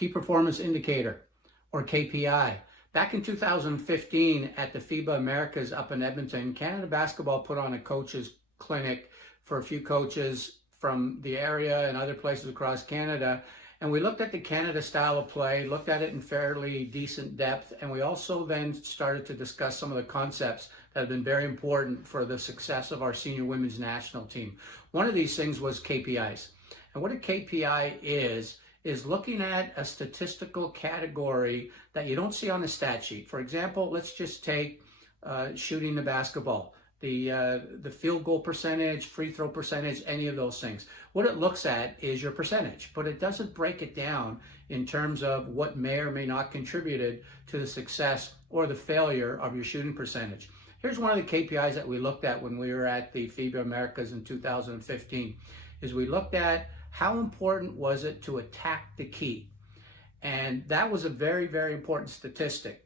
Key Performance Indicator, or KPI. Back in 2015 at the FIBA Americas up in Edmonton, Canada Basketball put on a coaches clinic for a few coaches from the area and other places across Canada. And we looked at the Canada style of play, looked at it in fairly decent depth, and we also then started to discuss some of the concepts that have been very important for the success of our senior women's national team. One of these things was KPIs. And what a KPI is looking at a statistical category that you don't see on the stat sheet. For example, let's just take shooting the basketball. The field goal percentage, free throw percentage, any of those things. What it looks at is your percentage, but it doesn't break it down in terms of what may or may not contributed to the success or the failure of your shooting percentage. Here's one of the KPIs that we looked at when we were at the FIBA Americas in 2015, is we looked at how important was it to attack the key. And that was a very, very important statistic.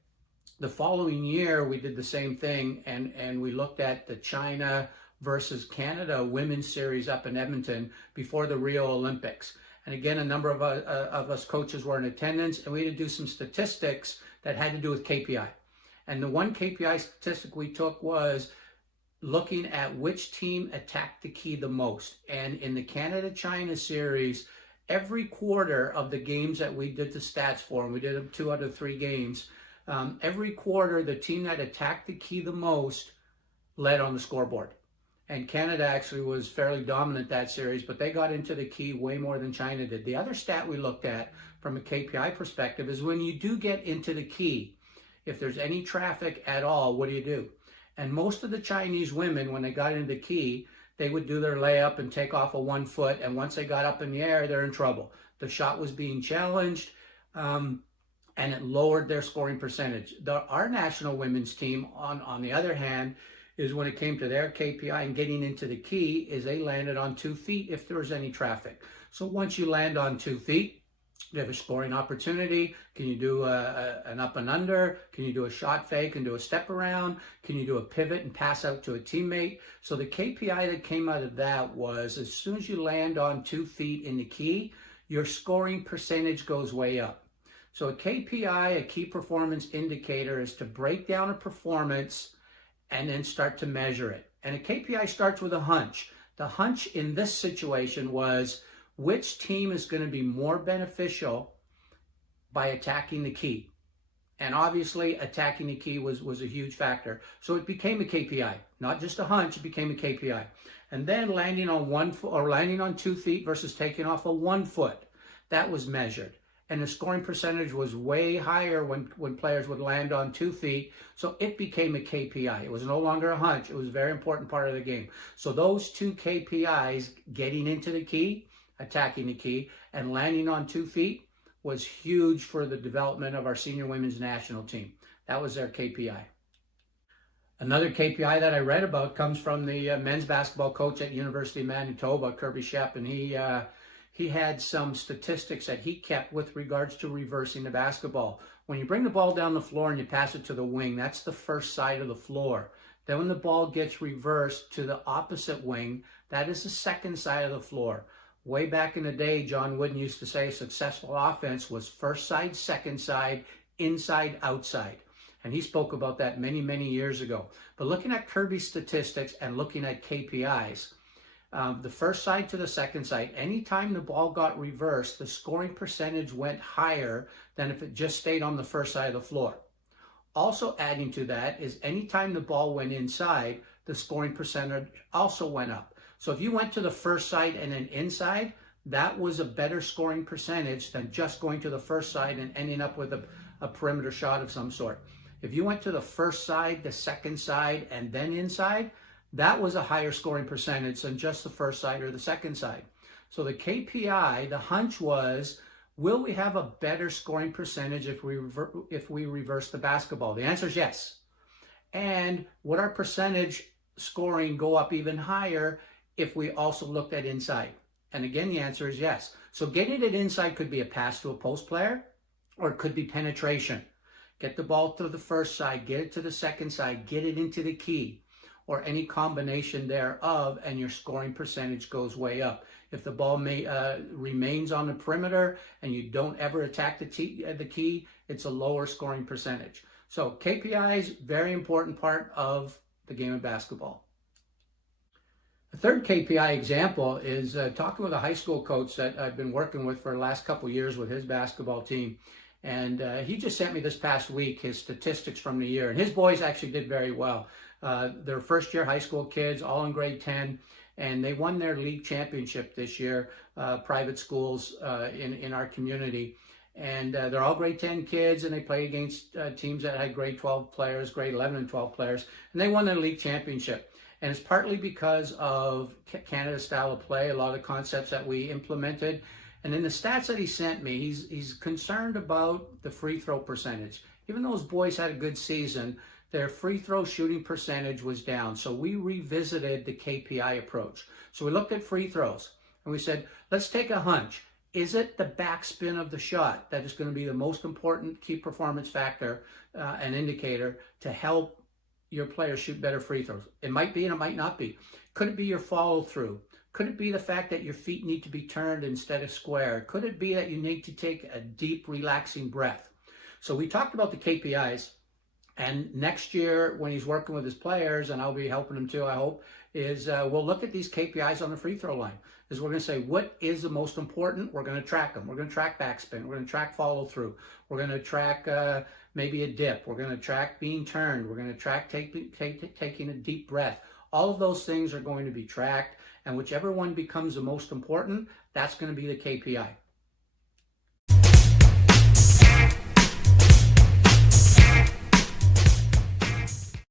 The following year, we did the same thing, and we looked at the China versus Canada women's series up in Edmonton before the Rio Olympics. And again, a number of us coaches were in attendance, and we had to do some statistics that had to do with KPI. And the one KPI statistic we took was looking at which team attacked the key the most. And in the Canada-China series, every quarter of the games that we did the stats for, and we did 2 out of 3 games, every quarter, the team that attacked the key the most led on the scoreboard. And Canada actually was fairly dominant that series, but they got into the key way more than China did. The other stat we looked at from a KPI perspective is when you do get into the key, if there's any traffic at all, what do? And most of the Chinese women, when they got into the key, they would do their layup and take off a 1 foot, and once they got up in the air, they're in trouble. The shot was being challenged, and it lowered their scoring percentage. Our national women's team, on the other hand, is when it came to their KPI and getting into the key, is they landed on 2 feet if there was any traffic. So once you land on 2 feet, you have a scoring opportunity. Can you do an up and under? Can you do a shot fake and do a step around? Can you do a pivot and pass out to a teammate? So the KPI that came out of that was as soon as you land on 2 feet in the key, your scoring percentage goes way up. So a KPI, a key performance indicator, is to break down a performance and then start to measure it. And a KPI starts with a hunch. The hunch in this situation was which team is going to be more beneficial by attacking the key. And obviously attacking the key was a huge factor. So it became a KPI, not just a hunch, it became a KPI. And then landing on 1 foot or landing on 2 feet versus taking off a 1 foot, that was measured. And the scoring percentage was way higher when players would land on 2 feet. So it became a KPI. It was no longer a hunch. It was a very important part of the game. So those 2 KPIs, getting into the key, attacking the key, and landing on 2 feet, was huge for the development of our senior women's national team. That was their KPI. Another KPI that I read about comes from the men's basketball coach at University of Manitoba, Kirby Shep, and he had some statistics that he kept with regards to reversing the basketball. When you bring the ball down the floor and you pass it to the wing, that's the first side of the floor. Then when the ball gets reversed to the opposite wing, that is the second side of the floor. Way back in the day, John Wooden used to say a successful offense was first side, second side, inside, outside. And he spoke about that many, many years ago. But looking at Kirby's statistics and looking at KPIs, the first side to the second side, anytime the ball got reversed, the scoring percentage went higher than if it just stayed on the first side of the floor. Also adding to that is anytime the ball went inside, the scoring percentage also went up. So if you went to the first side and then inside, that was a better scoring percentage than just going to the first side and ending up with a perimeter shot of some sort. If you went to the first side, the second side, and then inside, that was a higher scoring percentage than just the first side or the second side. So the KPI, the hunch was, will we have a better scoring percentage if we reverse the basketball? The answer is yes. And would our percentage scoring go up even higher if we also looked at inside? And again, the answer is yes. So getting it inside could be a pass to a post player, or it could be penetration. Get the ball to the first side, get it to the second side, get it into the key. or any combination thereof, and your scoring percentage goes way up. If the ball remains on the perimeter and you don't ever attack the key, it's a lower scoring percentage. So KPIs, very important part of the game of basketball. The third KPI example is talking with a high school coach that I've been working with for the last couple of years with his basketball team. And he just sent me this past week his statistics from the year. And his boys actually did very well. They're first-year high school kids, all in grade 10. And they won their league championship this year, private schools in our community. And they're all grade 10 kids, and they play against teams that had grade 12 players, grade 11 and 12 players. And they won their league championship. And it's partly because of Canada's style of play, a lot of the concepts that we implemented. And in the stats that he sent me, he's concerned about the free throw percentage. Even though those boys had a good season, their free throw shooting percentage was down. So we revisited the KPI approach. So we looked at free throws and we said, let's take a hunch. Is it the backspin of the shot that is going to be the most important key performance factor and indicator to help your players shoot better free throws? It might be and it might not be. Could it be your follow through? Could it be the fact that your feet need to be turned instead of square? Could it be that you need to take a deep, relaxing breath? So we talked about the KPIs. And next year, when he's working with his players, and I'll be helping him too, I hope, is we'll look at these KPIs on the free throw line. Is we're going to say, what is the most important? We're going to track them. We're going to track backspin. We're going to track follow through. We're going to track maybe a dip. We're going to track being turned. We're going to track taking a deep breath. All of those things are going to be tracked. And whichever one becomes the most important, that's going to be the KPI.